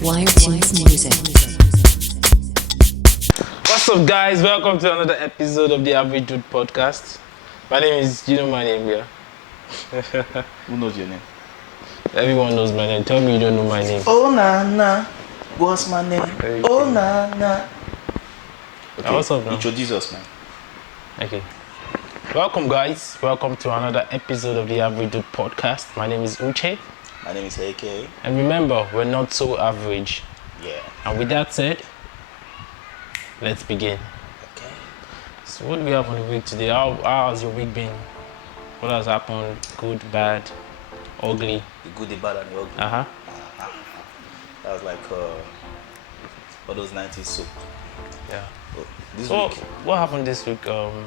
Wiretunes Music. What's up, guys? Welcome to another episode of the Average Dude podcast. My name is, you know my name, yeah? Who knows your name? Everyone knows my name. Tell me you don't know my name. Oh na, what's my name? Okay. Oh na. Okay, What's up now? introduce us, man. Okay. Welcome, guys. Welcome to another episode of the Average Dude podcast. My name is Uche. My name is AK. And remember, we're not so average. Yeah. And with that said, let's begin. Okay. So what do we have on the week today? How has your week been? What has happened? Good, bad, ugly? The good, the bad, and the ugly. Uh-huh. That was like all those 90s soap. Yeah. Oh, this So week, what happened this week? many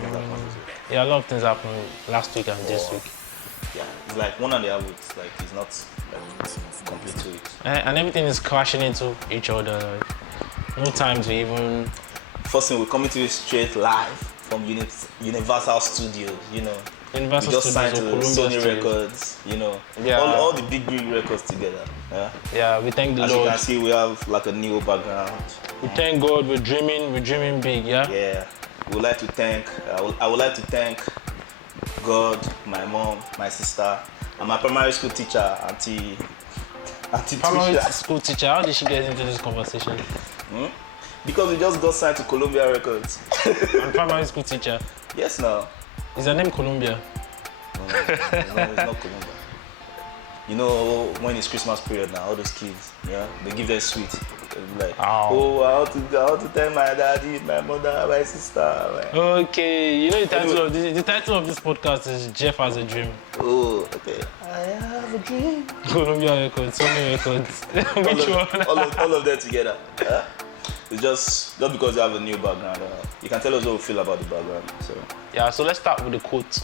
things happened this week. Yeah, a lot of things happened last week and this Oh. week. Yeah, it's like one and a half weeks. Like it's not like complete 2 weeks. And everything is crashing into each other. Like, no time to even... First thing, we're coming to you straight live from Universal Studios. You know, Universal we just signed to Studios or Columbia Sony Studios. Records. You know, Yeah. all the big records together. Yeah. Yeah, we thank the As you Lord. can see, we have like a new background. We thank God. We're dreaming big. Yeah. Yeah, we would like to thank. I would like to thank God, my mom, my sister, and my primary school teacher, Auntie Primary Trisha. school teacher. How did she get into this conversation? Because we just got signed to Columbia Records. And primary school teacher. Yes, now. Is her name Columbia? No, it's not Columbia. You know when it's Christmas period now, all those kids, yeah, they give them sweet. They'll be like, Oh. I want to thank my daddy, my mother, my sister. Okay, you know the title of this podcast is Jeff Has a Dream. Oh, okay. I have a dream. Columbia Records, Sony Records. Which one? all of them together. Yeah? It's just because you have a new background. You can tell us what you feel about the background. So, Yeah, so let's start with the quote.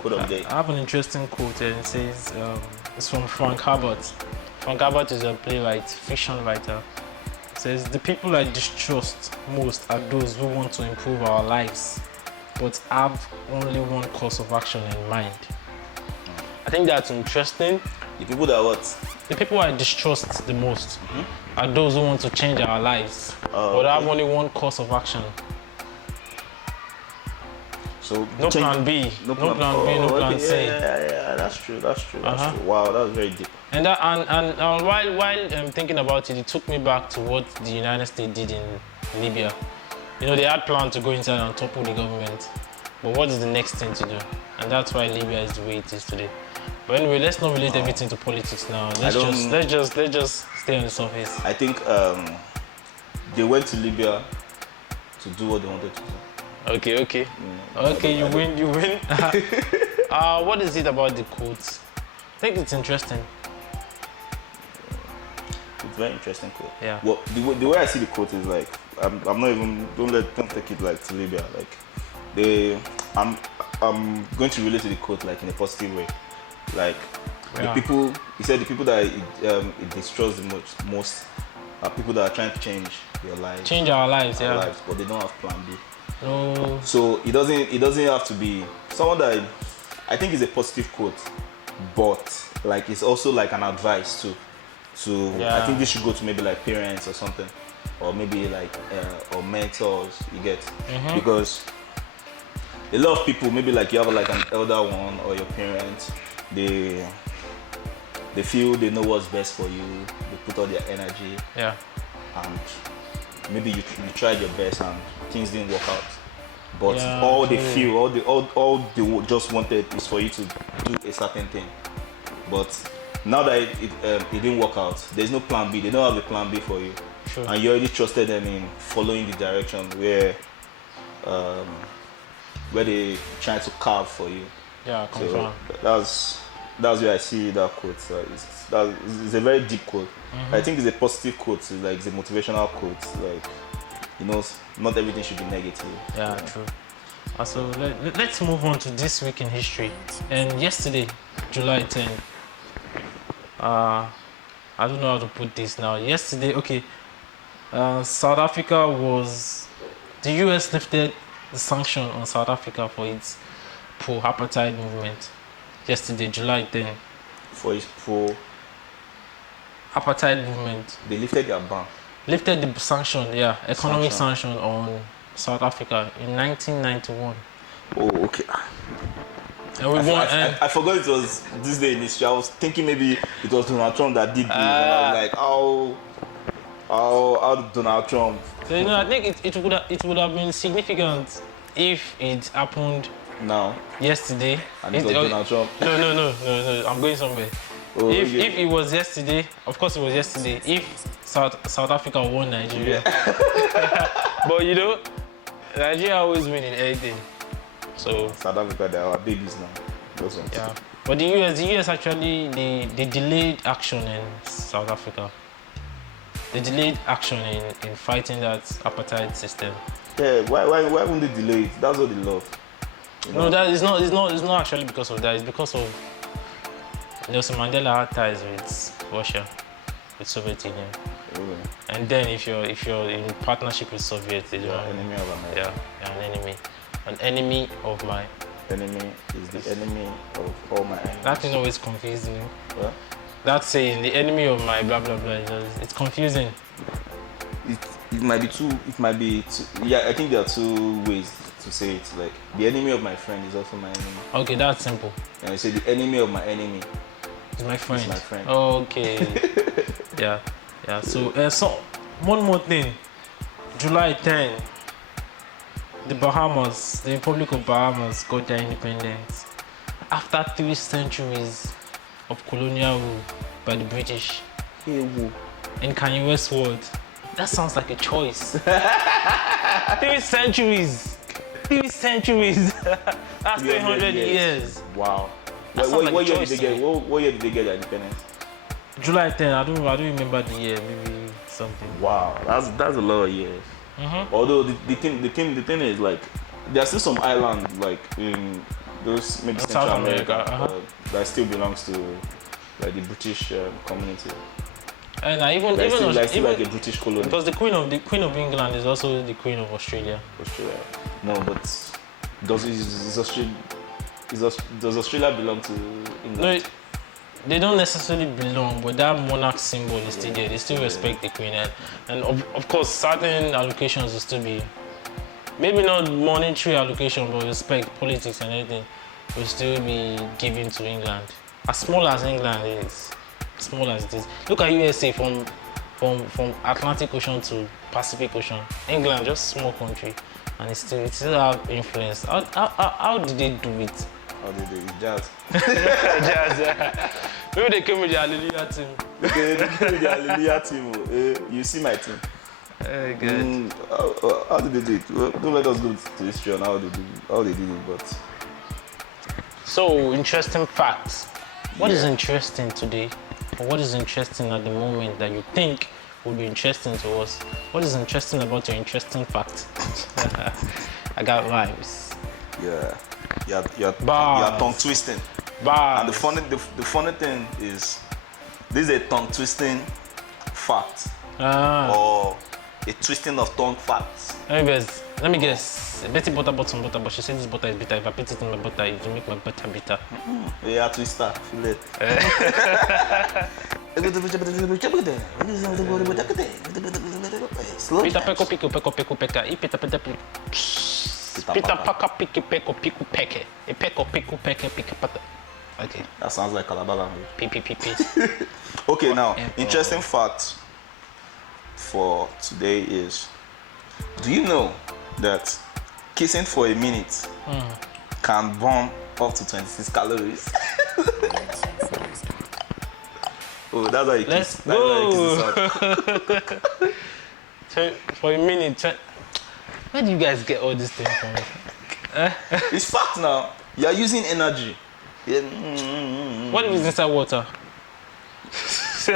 quote of the day. I have an interesting quote here. It says, it's from Frank Herbert. Frank Herbert is a playwright, fiction writer. It says, the people I distrust most are those who want to improve our lives, but have only one course of action in mind. I think that's interesting. The people that what? The people I distrust the most are those who want to change our lives, but have only one course of action. So No plan B, no plan B, no plan C. Yeah. That's true. That's true. Wow, that was very deep. And while thinking about it, it took me back to what the United States did in Libya. You know, they had planned to go inside and topple the government, but what is the next thing to do? And that's why Libya is the way it is today. But anyway, let's not relate everything to politics now. Let's just stay on the surface. I think they went to Libya to do what they wanted to do. Okay, you win. What is it about the quotes? I think it's interesting. It's very interesting quote. Yeah. Well, the way I see the quote is like, I'm not even, don't take it like to Libya. Like, I'm going to relate to the quote like in a positive way. Like, the people, he said the people that it destroys the most are people that are trying to change their lives. Change our lives, But they don't have plan B. No. So it doesn't have to be someone that I think is a positive quote, but like it's also like an advice too. I think this should go to maybe like parents or something, or maybe like or mentors. You get because a lot of people, maybe like you have like an elder one or your parents, they feel they know what's best for you. They put all their energy. Yeah. And maybe you tried your best and things didn't work out. But they feel, all they just wanted is for you to do a certain thing. But now that it didn't work out, there's no plan B. They don't have a plan B for you. Sure. And you already trusted them in following the direction where they trying to carve for you. Yeah, confirm. So that's where I see that quote. It's a very deep quote. I think it's a positive quote. It's like it's a motivational quote. Like, you know, not everything should be negative. Yeah, true. So let's move on to this week in history. And yesterday, July 10th, I don't know how to put this now. Yesterday, South Africa the US lifted the sanction on South Africa for its pro-apartheid movement. Yesterday, July 10th. For its pro apartheid movement. They lifted their ban. Lifted the sanction, yeah, economic sanction on South Africa in 1991. Oh, okay. And we won. I forgot it was this day in history. I was thinking maybe it was Donald Trump that did this. And I was like, how did Donald Trump? So, I think it would have been significant if it happened now yesterday. And it was Donald Trump. No. I'm going somewhere. Oh, if it was yesterday, of course it was yesterday. If South Africa won Nigeria, but Nigeria always win in anything. So South Africa, they are our babies now. Those ones. Yeah, but the US actually they delayed action in South Africa. They delayed action in fighting that apartheid system. Yeah, why wouldn't they delay it? That's what they love. No, that is not. It's not actually because of that. It's because of Nelson Mandela had ties with Russia, with Soviet Union. Really? And then if you're in partnership with Soviets, they don't. Enemy of America. Yeah, you're an enemy. An enemy of my. Enemy is the enemy of all my enemies. That thing always confusing me. What? That saying, the enemy of my blah blah blah, it's confusing. It might be two. Yeah, I think there are two ways to say it. Like the enemy of my friend is also my enemy. Okay, that's simple. And I say the enemy of my enemy is my friend. Is my friend. Okay. yeah. So one more thing. July 10, the Republic of Bahamas got their independence after 3 centuries of colonial rule by the British. Hey, whoa. In Kanye West's words, that sounds like a choice. 3 centuries. 3 centuries. That's 300 years. What year did they get their independence? July 10. I don't remember the year. Maybe something. Wow, that's a lot of years. Mm-hmm. Although the thing is like there are still some islands like in those maybe Central America that still belongs to like the British community. And even like a British colony. Because the Queen of England is also the Queen of Australia. No, but does Australia belong to England? No, they don't necessarily belong, but that monarch symbol is still there. They still respect the Queen, and of course certain allocations will still be, maybe not monetary allocation, but respect, politics and everything will still be given to England. As small as England is, small as it is. Look at USA from Atlantic Ocean to Pacific Ocean. England, just small country, and it still have influence. How did they do it? How did they do it? Jazz. Jazz, yeah. Maybe they came with the Hallelujah team. They came with the Hallelujah team. You see my team. Very good. How did they do it? Well, don't let us go to history on how they did it, but. So, interesting facts. What is interesting today? Or what is interesting at the moment that you think would be interesting to us? What is interesting about your interesting fact? I got rhymes. Yeah. You're tongue twisting. Bars. And the funny thing is, this is a tongue twisting fact. Or a twisting of tongue facts. Let me guess. Betty butter bought some butter, but she said this butter is bitter. If I put it in my butter, it will make my butter bitter. Yeah, twister. Feel it. Pita peko pico peko peko peka. Pita pita piko. Pita paka piki peko piku peke. Peko piku peke pika pata. Okay. That sounds like Calabar language. P. Okay, now interesting fact for today is: do you know that kissing for a minute can burn up to 26 calories? Oh, that's how you kiss. Let's go. For a minute. Where do you guys get all this thing from? It's fact now. You are using energy. Yeah. What if it's inside water? They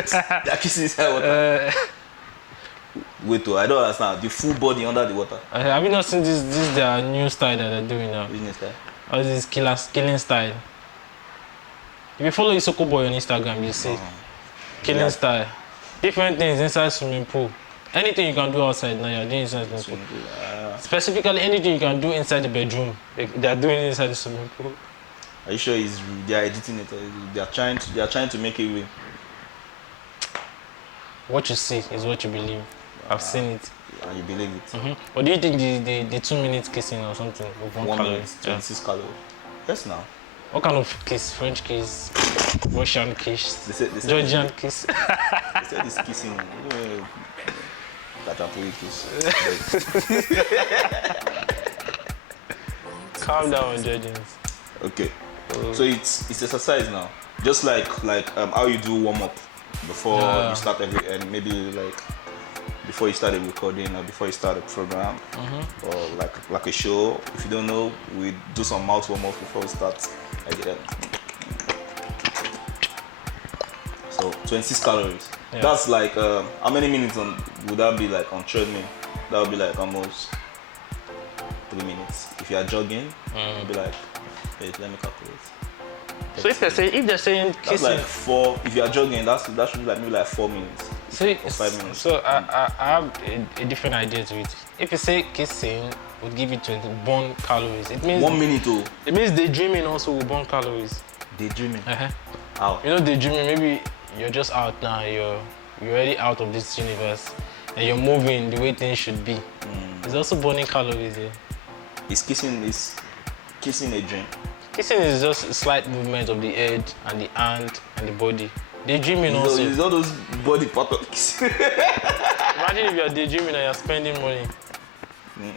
are kissing inside water. Wait, I don't understand. The full body under the water. Have you not seen this their new style that they're doing now? Business style. Or this killing style? If you follow Isoko Boy on Instagram, you see killing style. Different things inside swimming pool. Anything you can do outside now, you're doing inside the swimming pool. Specifically, anything you can do inside the bedroom, they're doing it inside the swimming pool. Are you sure they are editing it? Or they are trying to make it real? what you see is what you believe. I've seen it. And you believe it. But do you think the 2 minutes kissing or something with 1 1 calorie? minute, 26 calories. Yes, now. What kind of kiss? French kiss, Russian kiss, They said Georgian kiss. They said it's kissing. Katapoe kiss. Calm down, Georgians. Okay. So it's exercise now. Just like how you do warm up before you start and maybe like before you start a recording or before you start a program or like a show. If you don't know, we do some mouth warm up before we start. Like that. So 26 calories. Yeah. That's like how many minutes would that be like on treadmill? That would be like almost 3 minutes. If you are jogging, it'd be like, wait, let me calculate. So if they're saying That's kissing, like 4. If you are jogging, that should be like maybe like 4 minutes. so, or 5 minutes. So I have a different idea to it. If you say kissing would give you 20 burn calories, it means 1 minute oh. It means daydreaming also will burn calories. Daydreaming. How? You know, daydreaming, maybe you're just out now, you're already out of this universe and you're moving the way things should be. It's also burning calories. Is kissing a dream? Kissing is just a slight movement of the head and the hand and the body. Daydreaming also. It's all those body part of kissing. Imagine if you're daydreaming and you're spending money.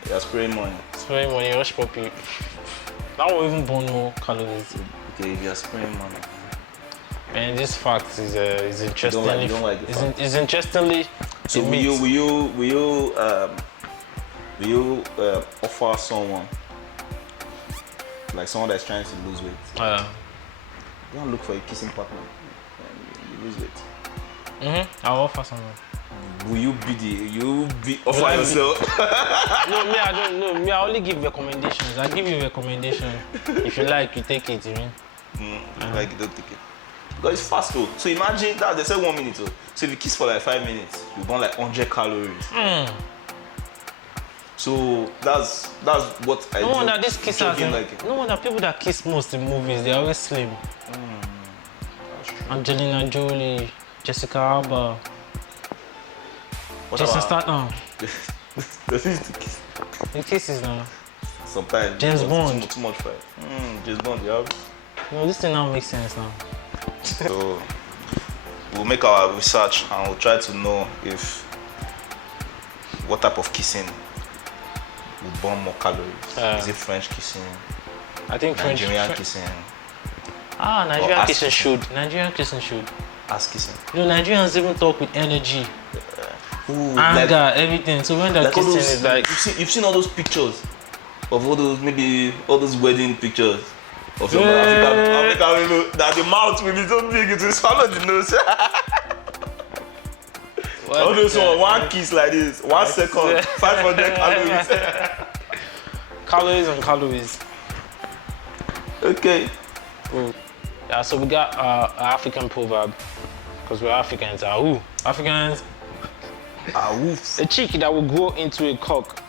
You're spraying money. Spraying money, rush puppy. That will even burn more calories. Okay, if you're spraying money. And this fact is interestingly. You don't like the fact. Is interestingly. So will you offer someone like someone that's trying to lose weight? You don't look for a kissing partner. You lose weight. I'll offer someone. Will you be offer yourself? No, me, I don't know. Me, I only give recommendations. I give you a recommendation. If you like, you take it, you mean? Like you don't take it. Because it's fast though. So imagine that they say 1 minute though. So if you kiss for like 5 minutes, you burn like 100 calories. So that's what I do. No wonder these kissers, like no wonder people that kiss most in movies, they're always slim. That's true. Angelina Jolie, Jessica Alba, Jason Statham. They used to kiss. The kisses now. Sometimes. James Bond. Too much fight. James Bond, yeah. No, this thing now makes sense now. So we'll make our research and we'll try to know what type of kissing will burn more calories. Is it French kissing? I think Nigerian kissing. Nigerian kissing should. Nigerian kissing should. Ass kissing. You know, Nigerians even talk with energy, anger, like, everything. So when they're like kissing, those, it's like you've seen all those pictures of all those wedding pictures of some African women that the mouth will be so big it will swallow the nose. All those one kiss like this, 1 second, 500 calories. Calories and calories. Okay. Cool. Yeah, so we got our African proverb, because we're Africans. Africans. Woofs. A chick that will grow into a cock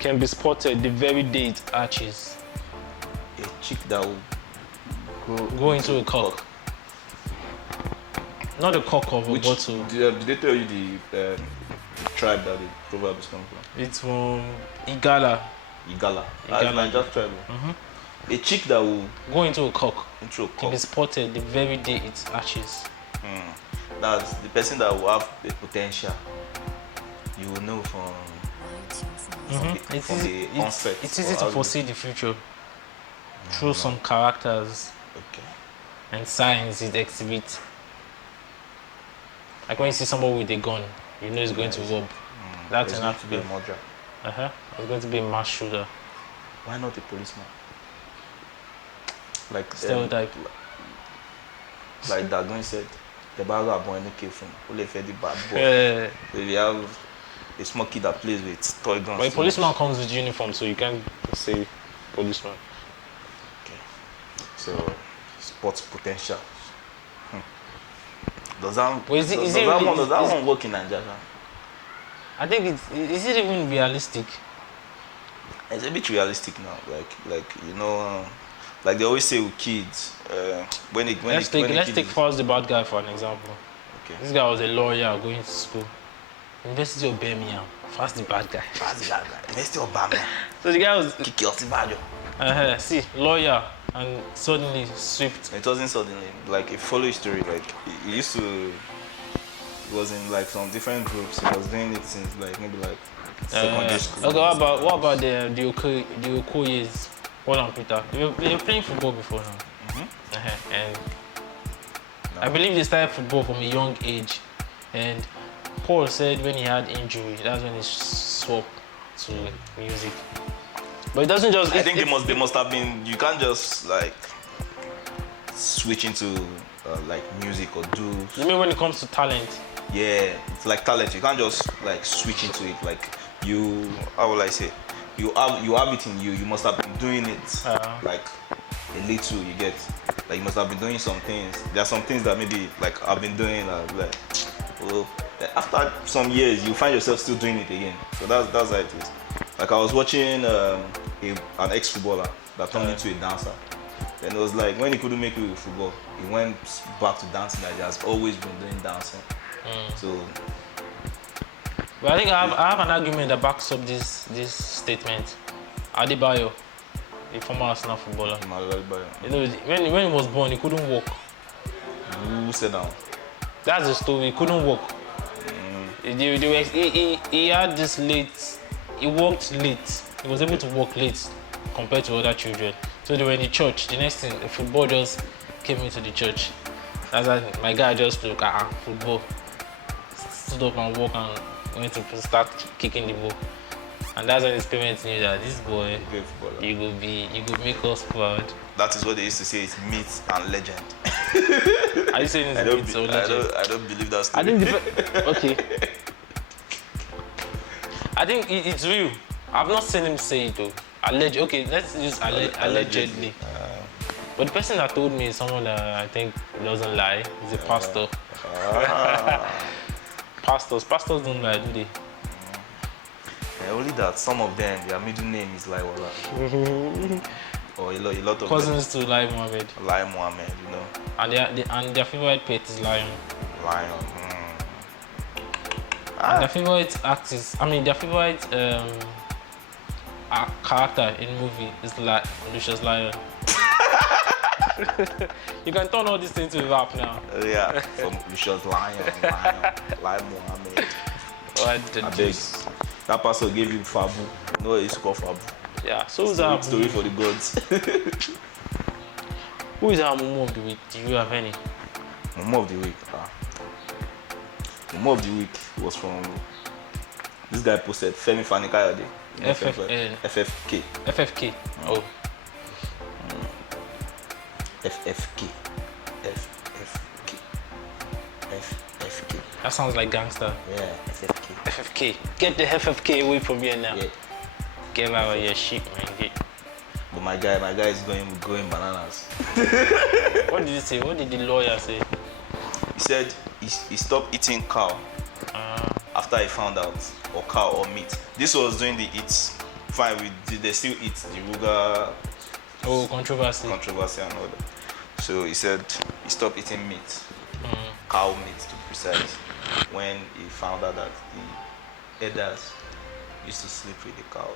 can be spotted the very day it hatches. A chick that will Go into a cock. Not a cock of a bottle. Did they tell you the tribe that the proverb is coming from? It's from Igala. Igala. That's Niger tribe. A chick that will go into a cock can be cock. spotted the very day it hatches. That's the person that will have the potential. You will know from the onset. It's easy to foresee the future through some characters and signs it exhibits. Like when you see somebody with a gun, you know it's going to rob. That turns out to be a murderer. It's going to be a mass shooter. Why not a policeman? Like stereotype. Like that when said the bag are born in the cave from only fed the bad boy. So you have a small kid that plays with toy guns. But a policeman comes with uniform, so you can't say policeman. Okay. So sports potential. Does that one work in Nigeria? I think is it even realistic? It's a bit realistic now. Like you know, like they always say with kids, let's take first the bad guy for an example. Okay. This guy was a lawyer going to school. University of Birmingham. Fast the bad guy. University of Birmingham. So the guy was Kiki Otibajo. see, lawyer, and suddenly swept. It wasn't suddenly. Like, a follow history. Like, he used to. He was in like some different groups. He was doing it since like maybe like secondary school. Okay, what about the Okoyes, Paul and Peter? They were playing football before now. And I believe they started football from a young age. And Paul said when he had injury, that's when he swapped to music. But it doesn't just. I think they must have been. You can't just like switch into like music or do. You mean when it comes to talent? Yeah, it's like talent. You can't just like switch into it. Like you, how will I say? You have it in you. You must have been doing it like a little. You get like you must have been doing some things. There are some things that maybe like I've been doing. Like well, after some years, you find yourself still doing it again. So that's how it is. Like I was watching an ex-footballer that turned into a dancer. Then it was like when he couldn't make it with football, he went back to dancing. Like he has always been doing dancing. So, but I think I have an argument that backs up this statement. Adeboye, a former Arsenal footballer. You know, when he was born, he couldn't walk. Who said that? That's the story. He couldn't walk. He had this late. He walked late. He was able to walk late compared to other children. So they were in the church. The next thing, the football just came into the church. That's why my guy just looked at football, stood up and walked and went to start kicking the ball. And that's when his parents knew that this boy, you could make us proud. That is what they used to say, it's myth and legend. Are you saying it's myth or legend? I don't believe that story. I think okay. I think it's real. I've not seen him say it though. Okay, let's use allegedly. But the person that told me is someone that I think doesn't lie. He's a pastor. Pastors don't lie, do they? Yeah, only that some of them, their middle name is Laiwala. Or a lot of cousins to Lai Mohammed. Lai Mohammed, you know. And their favorite pet is lion. Lion. And their favorite their favorite character in movie is Lucius Lion. You can turn all these things to rap now. Yeah, from Lucius Lion, Lai Mohammed. I beg. That pastor gave you Fabu. No, it's called Fabu. Yeah, so who's our story for the gods? Who is our Mumu of the week? Do you have any? Mumu of the week. Mumu of the week was from this guy posted Fani Kayode. FFK. FFK. Oh. FFK. That sounds like gangster. Yeah, FFK. FFK. Get the FFK away from here now. Yeah. Get out of your shit, man. But my guy is going bananas. What did he say? What did the lawyer say? He said he stopped eating cow after he found out, or cow or meat. This was during the eats. Fine, they still eat the Ruga. Oh, controversy and all that. So he said he stopped eating meat, cow meat to be precise, when he found out that the elders used to sleep with the cow.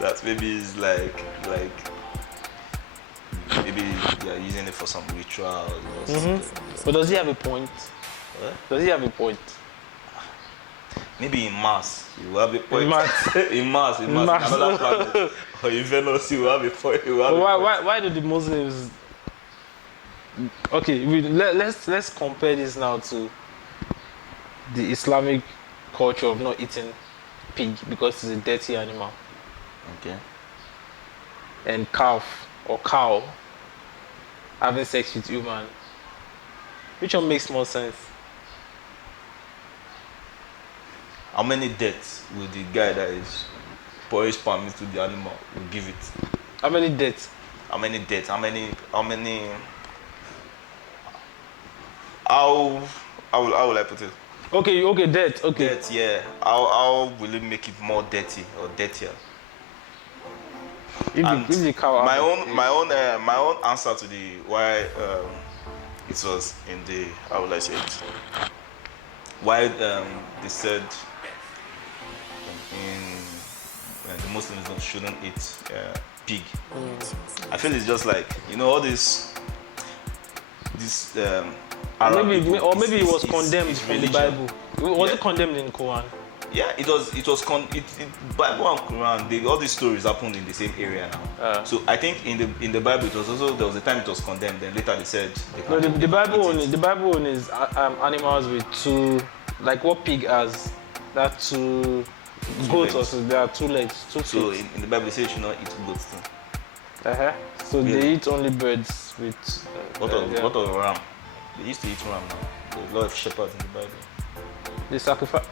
That maybe is like maybe they are using it for some ritual. But does he have a point? Does he have a point? Maybe in Mars, you will have a point. In Mars. Another planet. Or in Venus, you will have a point. Why do the Muslims? Okay, let's compare this now to the Islamic culture of not eating pig because it's a dirty animal. Okay. And cow having sex with human. Which one makes more sense? How many deaths will the guy that is pouring sperm into the animal will give it? How many deaths? How many deaths? How will I put it? Okay, death. Okay. Death, yeah. How will it make it more dirty or dirtier? And if the cow my has my own answer to the why it was in the, how will I say it? Why they said the Muslims shouldn't eat pig. I feel it's just like, you know, all this Arab Maybe people, maybe it was it's condemned from the religion. Bible. Was Yeah. it condemned in Quran? Yeah, it was. Bible and Quran. All these stories happened in the same area now. So I think in the Bible it was also, there was a time it was condemned. Then later they said they No, can. the Bible one is animals with two, like what pig has, that two goats legs. also. There are two legs, two So feet. in the Bible they say you should not eat goats too. So Really? they eat only birds with. What yeah. of ram? They used to eat ram now. There's a lot of shepherds in the Bible. They sacrifice.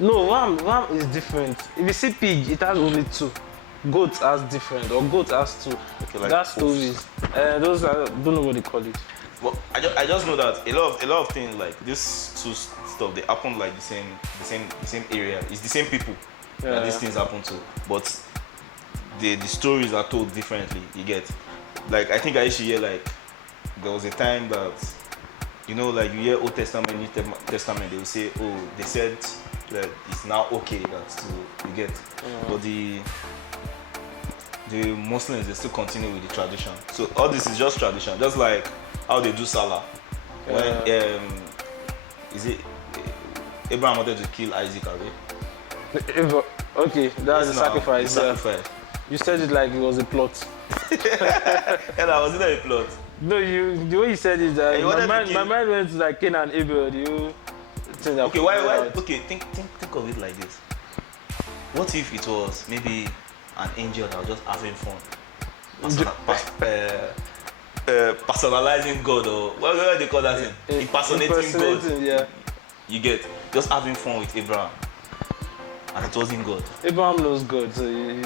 No, ram is different. If you see pig, it has only two. Goats has different, or goats has two. Okay, like That's stories. Those I don't know what they call it. Well, I just know that a lot of things like this two stuff, they happen like the same area. It's the same people that these things happen to, but the stories are told differently. You get, like, I think I used to hear, like, there was a time that, you know, like you hear Old Testament, New Testament, they will say, oh, they said that it's now okay that to, you get, but the Muslims, they still continue with the tradition. So all this is just tradition, just like how they do Salah. When is it Abraham wanted to kill Isaac, Abi? Okay, that's the sacrifice. Sacrifice. You said it like it was a plot. And I was in a plot. No, the way you said it, my mind went to like Cain and Abel. Okay, why? Okay, think of it like this. What if it was maybe an angel that was just having fun, personalizing God, or what they call that thing? Impersonating God. Yeah. You get, just having fun with Abraham, and it wasn't God. Abraham knows God, so you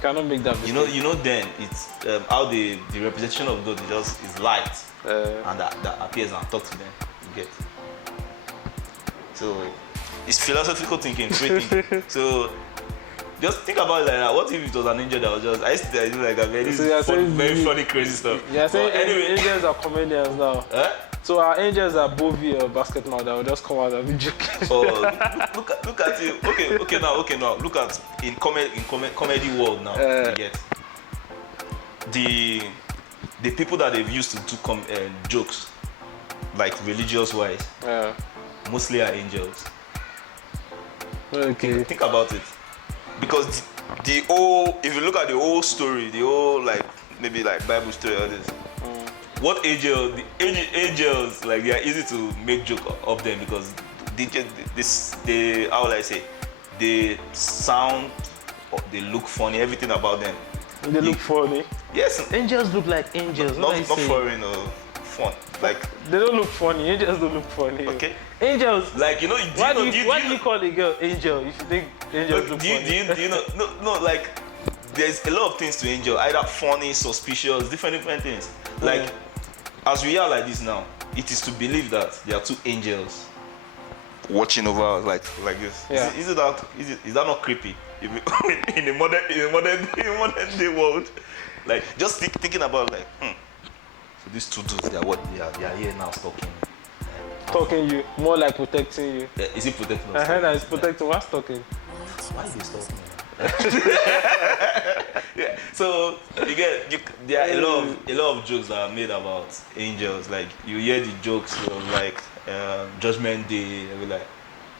cannot make that mistake. You know, then it's how the representation of God is light, and that appears and talks to them. You get. So it's philosophical thinking, free thinking. So just think about it like that. What if it was an angel that was just, I used to do like a very funny, crazy stuff. Yeah, so anyway, angels are comedians now. So our angels are Bovie or Basketball that will just come out and be joking. Oh, look at it. Okay now. Look at in comedy world now. You get the people that they've used to do jokes, like religious wise, mostly are angels. Okay. Think about it, because the whole, if you look at the whole story, the whole, like, maybe like Bible story, all this. What angels, like, they are easy to make joke of them because they how will I say, they sound, or they look funny, everything about them. They look funny. Yes. Angels look like angels. Not foreign or fun. Like, they don't look funny. Angels don't look funny. Okay. Angels. Like, you know, why do you call a girl angel if you think angels look funny? Do you know? No, like, there's a lot of things to angel. Either funny, suspicious, different things. Like, as we are like this now, it is to believe that there are two angels watching over us like this. Yeah. Is that not creepy? In the modern day world, like, just thinking about, like, so these two dudes, they are here now talking you, more like protecting you. Yeah, is it protecting us? I heard that it's protecting. What's talking? Why is he stalking me? Yeah. So there are a lot of jokes that are made about angels. Like, you hear the jokes of, like, Judgment Day, and we're like,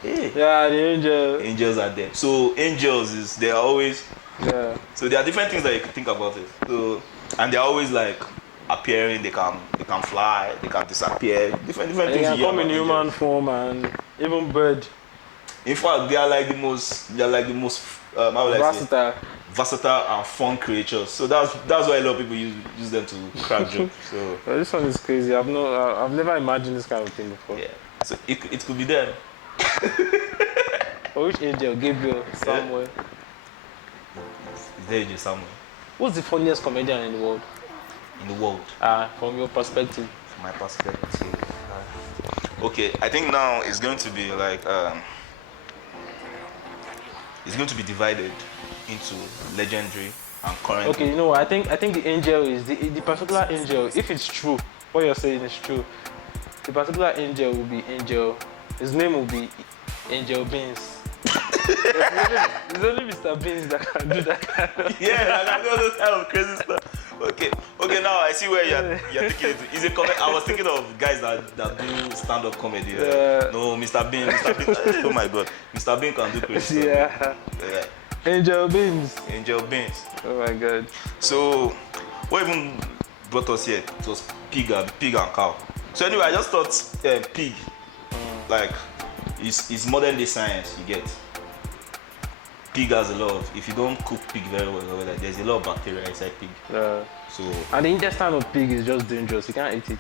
hey, yeah, the angels are there. So angels they are always, so there are different things that you can think about it. So, and they're always like appearing. They can fly, they can disappear, different things. They can come in human form and even bird. In fact, they are like the most how would I say, versatile and fun creatures. So that's why a lot of people use them to crack jokes. So this one is crazy. I've never imagined this kind of thing before. Yeah. So it could be them. Or which angel? Gabriel, Samuel. Is there angel Samuel? What's the funniest comedian in the world? In the world? From your perspective. From my perspective. Okay, I think now it's going to be like it's going to be divided. into legendary and current. Okay, you know what? I think the angel is the particular angel. If it's true, what you're saying is true. The particular angel will be Angel. His name will be Angel Beans. It's only Mr. Beans that can do that kind of. Yeah, I got those kind of crazy stuff. Okay, now I see where you're taking it. Is it comedy? I was thinking of guys that do stand-up comedy. No, Mr. Bean. Oh my God, Mr. Bean can do crazy Yeah. stuff. Angel Beans. Angel Beans. Oh my God. So, what even brought us here? It was pig and cow. So anyway, I just thought pig, like, is modern day science. You get. Pig has a lot of, if you don't cook pig very well, like, there's a lot of bacteria inside pig. So and the intestine of pig is just dangerous. You can't eat it.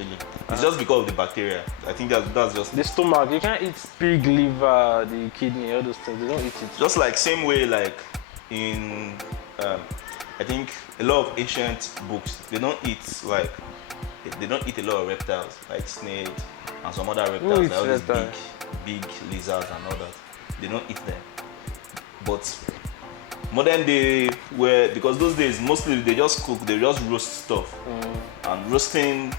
really, it's just because of the bacteria. I think that's just The stomach. You can't eat pig liver, the kidney, all those things. They don't eat it. just like same way like in I think a lot of ancient books they don't eat like they don't eat a lot of reptiles like snake and some other reptiles like all these big lizards and all that. They don't eat them. But modern day, where because those days mostly they just cook, they just roast stuff, and roasting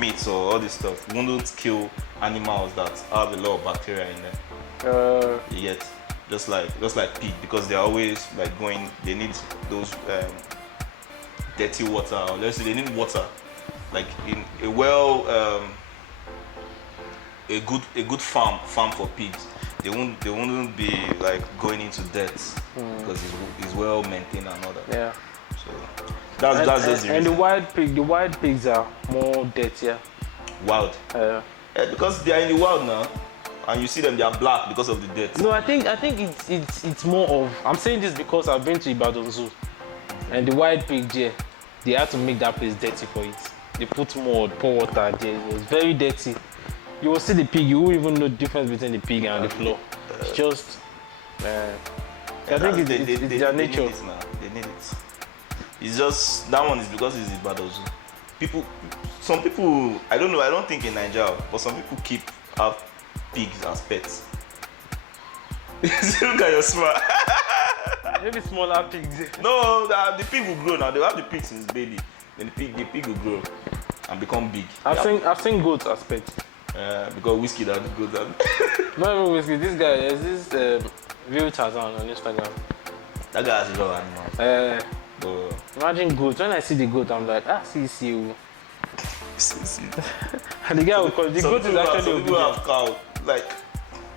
meats or all this stuff wouldn't kill animals that have a lot of bacteria in them. Yet, just like pig, because they're always like going, they need those dirty water, or let's say they need water, like in a well, a good farm for pigs. They wouldn't be like going into debt because it's well maintained and all that. Yeah. So that's just the reason. And the wild pigs are more dirtier. Wild. Yeah, because they are in the wild now, and you see them, they are black because of the dirt. No, I think it's more of. I'm saying this because I've been to Ibadan Zoo, and the wild pig there, they had to make that place dirty for it. They put mud, pour water there. It was very dirty. You will see the pig, you won't even know the difference between the pig and the floor. It's just, I think it's their nature. They need it. It's just, that one is because it's Ibadan Zoo. Some people, I don't know, I don't think in Nigeria, but some people have pigs as pets. Look at your smile. Maybe smaller pigs. No, the pig will grow now. They have the pig since baby. Then the pig will grow and become big. I've seen goats as pets. Because whiskey that goes down. Not even whiskey. This guy, there's this real Tarzan on Instagram. That guy has a lot of animals. Imagine goats. When I see the goat, I'm like, see you. And the guy will call the goat is actually some people have cow. Like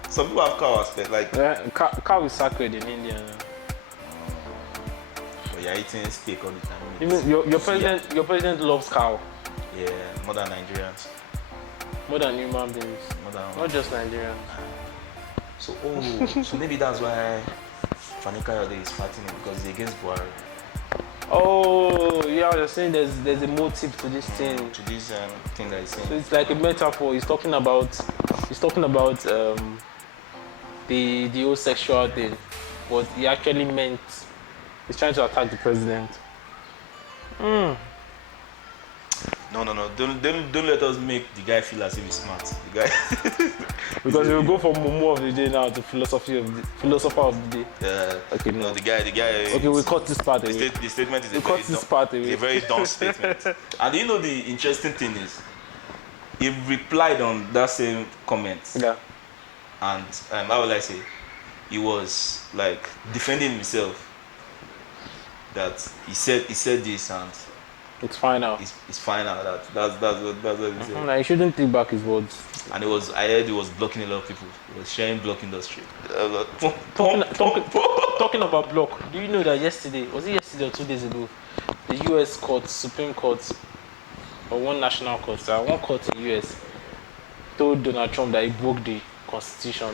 some people have cow as pet. Like cow is sacred in India. But you're eating steak all the time. Even your president loves cow. Yeah, more than Nigerians. More than human beings. Not just Nigerians. So maybe that's why Fani Kayode is fighting it, because he's against Buhari. Oh, yeah, you're saying there's a motive to this thing. To this thing that he's saying. So it's like a metaphor. He's talking about the whole sexual thing, but he actually meant he's trying to attack the president. No. Don't let us make the guy feel as if he's smart. The guy. Because he will go from MUMU of the day now to philosopher of the day. Yeah. Okay. No. The guy. Okay, we cut this part away. The statement is a very dumb statement. And you know the interesting thing is, he replied on that same comment. Yeah. And how will I say? He was like defending himself. That he said this and. It's fine now. It's fine now. That's what he said. Like, he shouldn't take back his words. And I heard he was blocking a lot of people. He was sharing block industry. Talking about block, do you know that yesterday or 2 days ago, the U.S. court, Supreme Court, or one national court, one court in the U.S. told Donald Trump that he broke the Constitution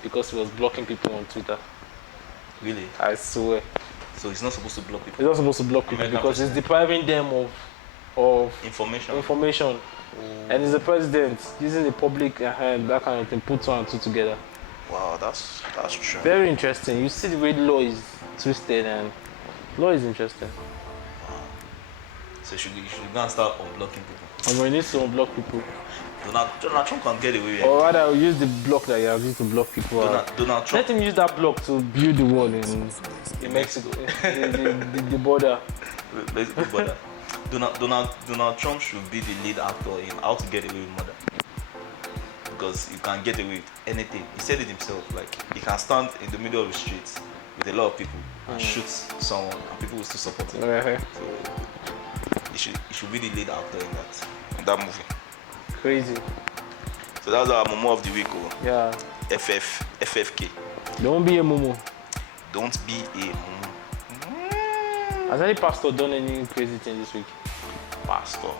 because he was blocking people on Twitter. Really? I swear. So he's not supposed to block people. He's not supposed to block people because he's depriving them of information. And he's the president using the public that kind of thing, put 2 and 2 together. Wow, that's true. Very interesting. You see the way law is twisted, and law is interesting. So you should go and start unblocking people. And we need to unblock people. Donald Trump can get away with it. Or rather, we use the block that you have used to block people. Donald Trump. Let him use that block to build the wall in Mexico, the border. The border. Donald Trump should be the lead actor in How to Get Away with Murder. Because you can get away with anything. He said it himself, like he can stand in the middle of the streets with a lot of people and shoot someone and people will still support him. So he should be the lead actor in that movie. Crazy. So that's our MUMU of the week. Yeah. FFK. Don't be a MUMU. Don't be a MUMU. Has any pastor done any crazy thing this week? Pastor.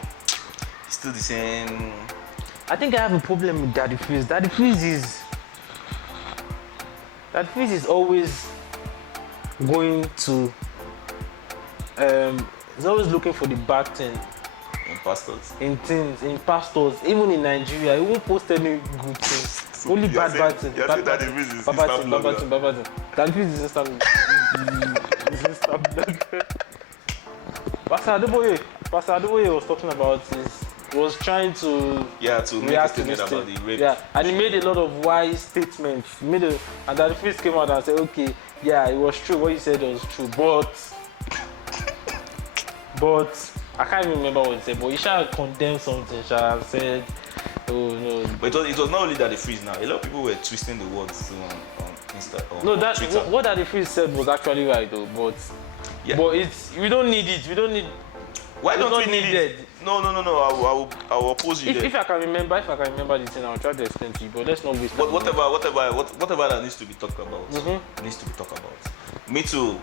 Still the same. I think I have a problem with Daddy Freeze. Daddy Freeze is always going to he's always looking for the bad thing. In pastors. In pastors, even in Nigeria, he won't post any good things. Only bad thing. Daddy Freeze is bad thing. Daddy Freeze is Instagram. Pastor Adeboye was talking about this. Was trying to make a statement about the rape. Yeah, and he made a lot of wise statements. And Daddy Freeze came out and said, okay, yeah, it was true. What he said was true, but I can't even remember what he said. But he shall condemn something. Shall said, oh no. But it was not only Daddy Freeze now. A lot of people were twisting the words on Insta. No, Twitter. What Daddy Freeze said was actually right though. But we don't need it. We don't need. Why don't we need it? No. I will oppose you. If I can remember the thing, I'll try to explain to you. But let's not waste. But whatever that needs to be talked about, needs to be talked about. Me too.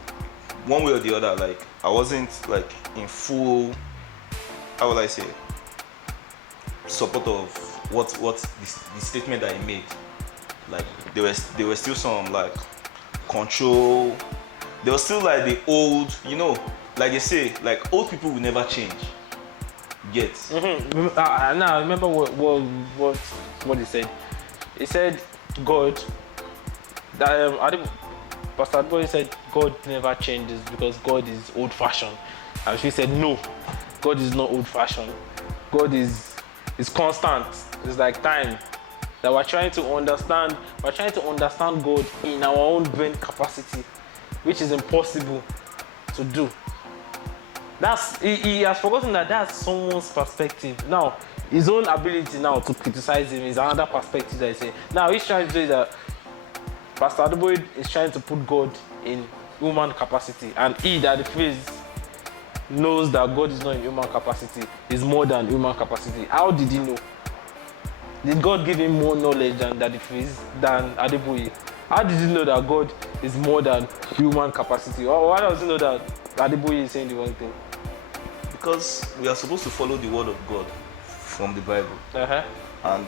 One way or the other, like I wasn't like in full. How will I say? Support of what the statement that he made. Like there were still some like control. There was still like the old, like they say, like old people will never change. Get. Now I remember what he said. He said God. Pastor Adeboye said God never changes because God is old-fashioned, and she said no, God is not old-fashioned. God is constant. It's like time that we're trying to understand. We're trying to understand God in our own brain capacity, which is impossible to do. He has forgotten that that's someone's perspective. Now, his own ability now to criticize him is another perspective that he's saying. Now, he's trying to say that Pastor Adeboye is trying to put God in human capacity, and Daddy Freeze knows that God is not in human capacity, is more than human capacity. How did he know? Did God give him more knowledge than Daddy Freeze, than Adeboye? How did he know that God is more than human capacity? Or why does he know that Adeboye is saying the wrong thing? Because we are supposed to follow the word of God from the Bible. And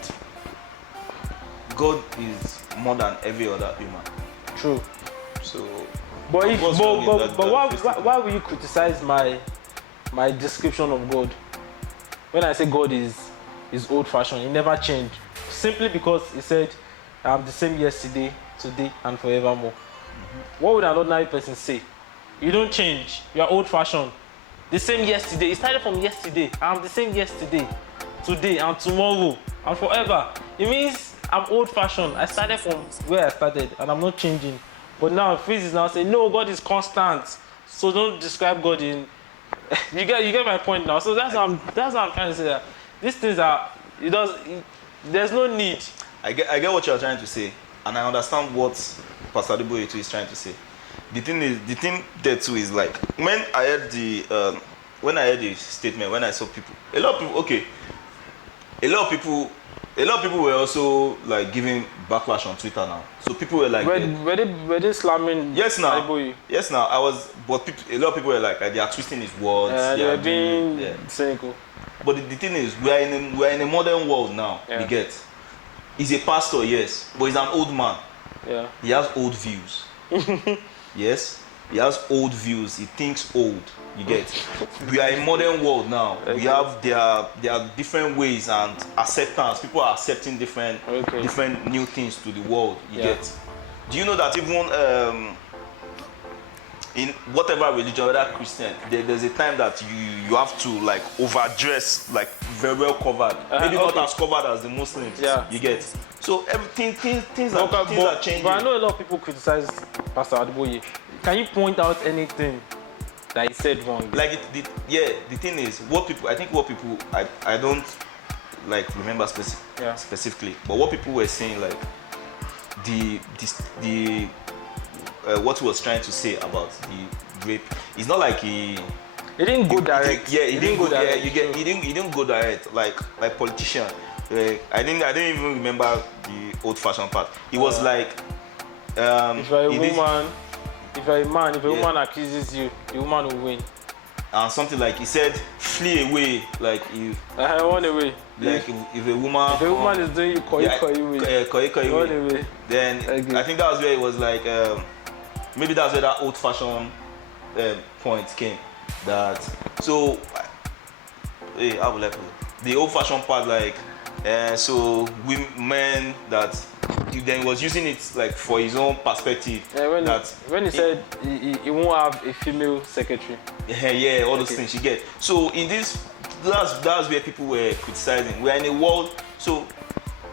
God is more than every other human. True. So, why will you criticize my description of God? When I say God is old-fashioned, he never changed. Simply because he said, I'm the same yesterday, today, and forevermore. What would an ordinary person say? You don't change. You are old-fashioned. The same yesterday. It started from yesterday. I'm the same yesterday, today, and tomorrow, and forever. It means I'm old-fashioned. I started from where I started, and I'm not changing. But now Freeze is now saying, no, God is constant. So don't describe God in. you get my point now. So that's what I'm trying to say. That these things are. There's no need. I get what you're trying to say, and I understand what Pastor Adeboye too is trying to say. The thing there too is like when I heard the statement, when I saw people, a lot of people were also like giving backlash on Twitter now. So people were like, were they slamming? Yes, now. Adeboye? Yes, now. A lot of people were like they are twisting his words. They are being cynical. But the thing is, we are in a modern world now. Yeah. You get. He's a pastor, yes, but he's an old man. Yeah. He has old views. Yes, he has old views. He thinks old. You get. We are in modern world now. Okay. There are different ways and acceptance. People are accepting different new things to the world. You get. Do you know that even in whatever religion, whether Christian, there's a time that you have to like overdress, like very well covered. Maybe not as covered as the Muslims. Yeah. You get. So everything things are changing. But I know a lot of people criticize Pastor Adeboye. Can you point out anything that he said wrong? Like the thing is, I don't like remember specifically, but what people were saying, like what he was trying to say about the rape, it's not like he didn't go direct. He didn't go direct. He didn't go direct like politician. I didn't even remember the old-fashioned part. He was like, if you're a woman, if you're a man, if a woman accuses you, the woman will win. And something like he said, flee away, like if run away. Like if a woman is doing you koi run away. Then I think that was where it was like maybe that's where that old-fashioned point came. That so how will I put it? The old-fashioned part, like so women that he was using it like for his own perspective. When he said he won't have a female secretary. All those things you get. So in this, that's where people were criticizing. We're in a world, so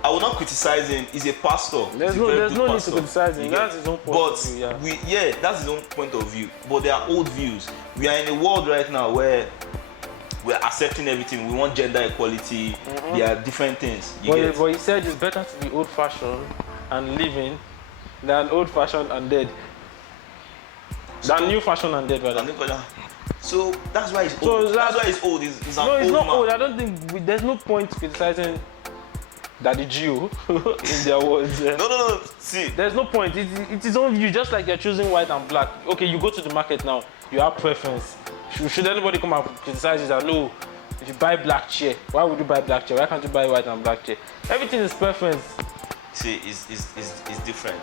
I will not criticize him. He's a pastor. There's no need to criticize him. That's his own point of view. That's his own point of view. But they are old views. We are in a world right now where we're accepting everything. We want gender equality. There are different things. But he said it's better to be old-fashioned and living than old-fashioned and dead. Than new-fashioned and dead, rather. So that's why he's old. That's why he's old. He's an old man. Not old. I don't think there's no point criticizing Daddy Gio in their words. No. See, there's no point. It is on you. Just like you're choosing white and black. Okay, you go to the market now. You have preference. Should anybody come and criticize you that no, if you buy black chair, why would you buy black chair? Why can't you buy white and black chair? Everything is preference. See, is different.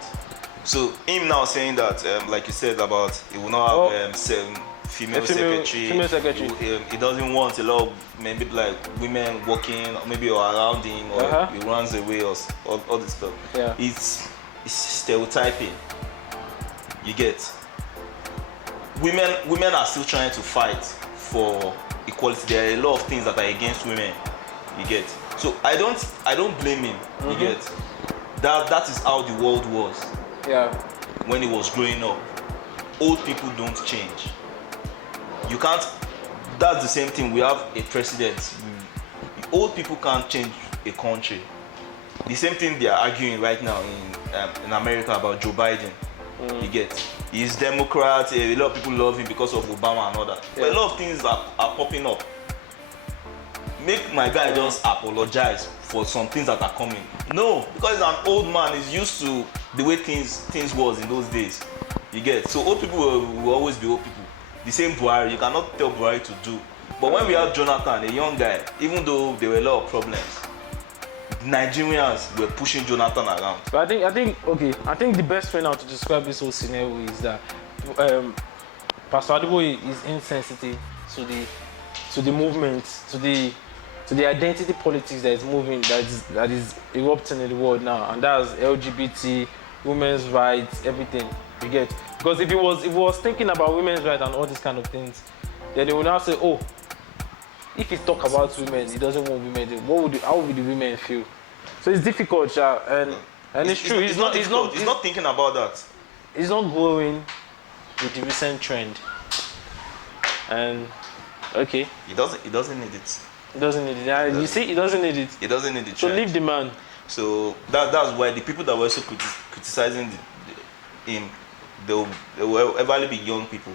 So him now saying that, like you said about he will not have female secretary. He doesn't want a lot of maybe like women working maybe or around him, or he runs away or all this stuff. Yeah. It's stereotyping. You get. Women are still trying to fight for equality. There are a lot of things that are against women. You get. So I don't blame him. You get. That is how the world was. Yeah. When he was growing up. Old people don't change. You can't. That's the same thing. We have a president. Old people can't change a country. The same thing they are arguing right now in America about Joe Biden. You get. He's Democrat. A lot of people love him because of Obama and all that. But a lot of things are popping up. Make my guy just apologize for some things that are coming. No, because he's an old man. He's used to the way things was in those days. You get. So old people will always be old people. The same Buhari, you cannot tell Buhari to do. But when we have Jonathan, a young guy, even though there were a lot of problems, Nigerians were pushing Jonathan around. But I think the best way now to describe this whole scenario is that Pastor Adeboye is insensitive to the movement, to the identity politics that is moving, that is erupting in the world now, and that's LGBT, women's rights, everything. You get. Because if he was thinking about women's rights and all these kind of things, then they would now say, oh, if he talk about women, he doesn't want women. How would the women feel? So it's difficult, and it's true. He's not thinking about that. He's not going with the recent trend. And okay. He doesn't need it. He doesn't need it. You see, he doesn't need it. He doesn't need it. So leave the man. So that's why the people that were also criticizing him, they will ever be young people.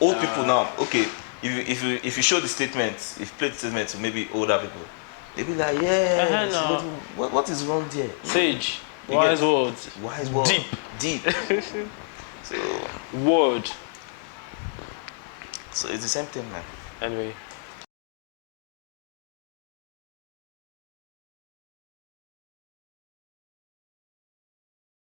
Old people now, okay, if you show the statement, if you play the statement to maybe older people, they'll be like, yeah, what is wrong there? Sage, wise words. Wise words. Deep. So word. So it's the same thing, man. Anyway.